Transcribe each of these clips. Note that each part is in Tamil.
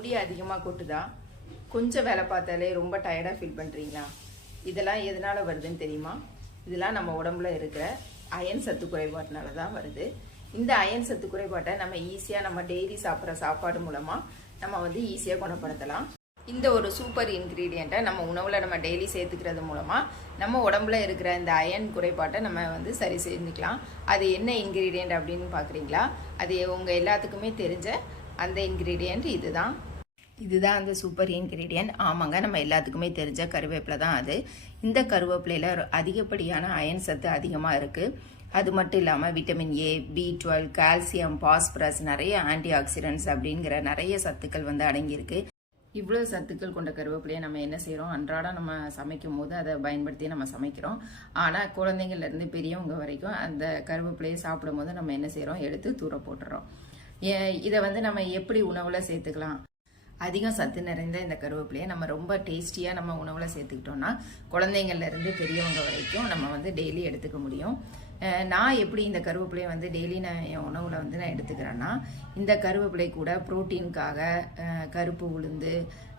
முடி அதிகமாக கொட்டுதா? கொஞ்சம் வேலை பார்த்தாலே ரொம்ப டயர்டாக ஃபீல் பண்ணுறீங்களா? இதெல்லாம் எதனால் வருதுன்னு தெரியுமா? இதெல்லாம் நம்ம உடம்புல இருக்கிற அயன் சத்து குறைபாட்டினால தான் வருது. இந்த அயன் சத்து குறைபாட்டை நம்ம ஈஸியாக நம்ம டெய்லி சாப்பிட்ற சாப்பாடு மூலமாக நம்ம ஈஸியாக குணப்படுத்தலாம். இந்த ஒரு சூப்பர் இன்க்ரீடியண்ட்டை நம்ம உணவில் நம்ம டெய்லி சேர்த்துக்கிறது மூலமாக நம்ம உடம்புல இருக்கிற இந்த அயன் குறைபாட்டை நம்ம சரி செஞ்சுக்கலாம். அது என்ன இன்க்ரீடியண்ட் அப்படின்னு பார்க்குறீங்களா? அது உங்கள் எல்லாத்துக்குமே தெரிஞ்ச அந்த இன்க்ரீடியண்ட் இதுதான் அந்த சூப்பர் இன்க்ரீடியன்ட். ஆமாங்க, நம்ம எல்லாத்துக்குமே தெரிஞ்ச கருவேப்பிலை தான் அது. இந்த கருவேப்பிலையில் அதிகப்படியான அயன் சத்து அதிகமாக இருக்குது. அது மட்டும் இல்லாமல் vitamin A, B12, calcium, phosphorus, நிறைய ஆன்டி ஆக்சிடென்ட்ஸ் அப்படிங்கிற நிறைய சத்துக்கள் அடங்கியிருக்கு. இவ்வளோ சத்துக்கள் கொண்ட கருவேப்பிலையை நம்ம என்ன செய்கிறோம், அன்றாடம் நம்ம சமைக்கும் போது அதை பயன்படுத்தி நம்ம சமைக்கிறோம். ஆனால் குழந்தைங்கள்லேருந்து பெரியவங்க வரைக்கும் அந்த கருவேப்பிலையை சாப்பிடும் போது நம்ம என்ன செய்கிறோம், எடுத்து தூர போட்டுறோம். இதை நம்ம எப்படி உணவில் சேர்த்துக்கலாம்? அதிகம் சத்து நிறைந்த இந்த கருவேப்பிலையை நம்ம ரொம்ப டேஸ்டியாக நம்ம உணவில் சேர்த்துக்கிட்டோம்னா குழந்தைங்கள்லேருந்து பெரியவங்க வரைக்கும் நம்ம டெய்லி எடுத்துக்க முடியும். நான் எப்படி இந்த கருவேப்பிலையை டெய்லி நான் என் உணவில் நான் எடுத்துக்கிறேன்னா, இந்த கருவேப்பிலை கூட ப்ரோட்டீனுக்காக கருப்பு உளுந்து,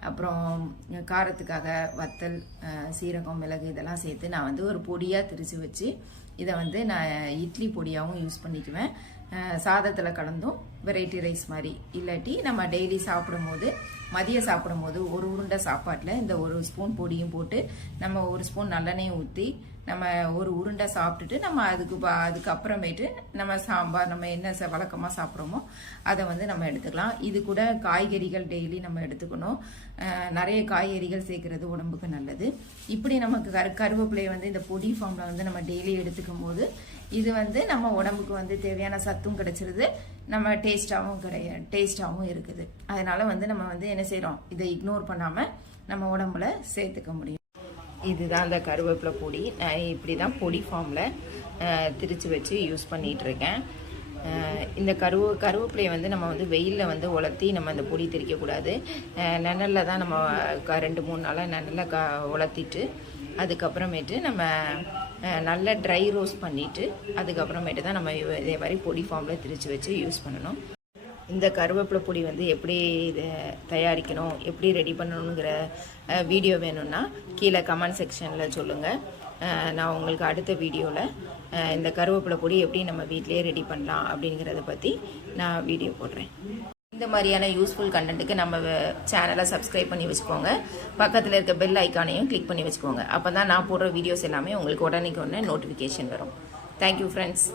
அப்புறம் காரத்துக்காக வத்தல், சீரகம், மிளகு இதெல்லாம் சேர்த்து நான் ஒரு பொடியாக திரிச்சு வச்சு இதை நான் இட்லி பொடியாகவும் யூஸ் பண்ணிக்குவேன். சாதத்தில் கலந்தும் வெரைட்டி ரைஸ் மாதிரி, இல்லாட்டி நம்ம டெய்லி சாப்பிடும் போது மதியம் சாப்பிடும் போது ஒரு உருண்டை சாப்பாட்டில் இந்த ஒரு ஸ்பூன் பொடியும் போட்டு நம்ம ஒரு ஸ்பூன் நல்லெண்ணெயும் ஊற்றி நம்ம ஒரு உருண்டை சாப்பிட்டுட்டு நம்ம அதுக்கப்புறமேட்டு நம்ம சாம்பார் நம்ம என்ன வழக்கமாக சாப்பிட்றோமோ அதை நம்ம எடுத்துக்கலாம். இது கூட காய்கறிகள் டெய்லி நம்ம எடுத்துக்கணும். நிறைய காய்கறிகள் சேர்க்கறது உடம்புக்கு நல்லது. இப்படி நமக்கு கருவேப்பிலையை இந்த பொடி ஃபார்மில் நம்ம டெய்லி எடுத்துக்கும் போது இது நம்ம உடம்புக்கு தேவையான சத்தும் கிடைச்சிருது, நம்ம டேஸ்டாகவும் இருக்குது. அதனால நம்ம என்ன செய்கிறோம், இதை இக்னோர் பண்ணாமல் நம்ம உடம்புல சேர்த்துக்க முடியும். இதுதான் அந்த கருவேப்பிலை பொடி. நான் இப்படி தான் பொடி ஃபார்மில் திரிச்சு வச்சு யூஸ் பண்ணிகிட்ருக்கேன். இந்த கருவேப்பிலையை நம்ம வெயிலில் உலர்த்தி நம்ம இந்த பொடி திரிக்கக்கூடாது. நெழலில் தான் நம்ம 2-3 நாளாக நெழலில் உலர்த்திட்டு அதுக்கப்புறமேட்டு நம்ம நல்லா ட்ரை ரோஸ்ட் பண்ணிவிட்டு அதுக்கப்புறமேட்டு தான் நம்ம இதே மாதிரி பொடி ஃபார்மில் திரிச்சு வச்சு யூஸ் பண்ணணும். இந்த கருவேப்பிலை பொடி எப்படி இதை தயாரிக்கணும், எப்படி ரெடி பண்ணணுங்கிற வீடியோ வேணும்னா கீழே கமெண்ட் செக்ஷனில் சொல்லுங்கள். நான் உங்களுக்கு அடுத்த வீடியோவில் இந்த கருவேப்பிலை பொடி எப்படி நம்ம வீட்டிலேயே ரெடி பண்ணலாம் அப்படிங்கிறத பற்றி நான் வீடியோ போடுறேன். இந்த மாதிரியான யூஸ்ஃபுல் கண்டென்ட்டுக்கு நம்ம சேனலை சப்ஸ்கிரைப் பண்ணி வச்சுக்கோங்க. பக்கத்தில் இருக்க பெல் ஐக்கானையும் கிளிக் பண்ணி வச்சுக்கோங்க. அப்போ தான் நான் போடுற வீடியோஸ் எல்லாமே உங்களுக்கு உடனே நோட்டிஃபிகேஷன் வரும். Thank you friends.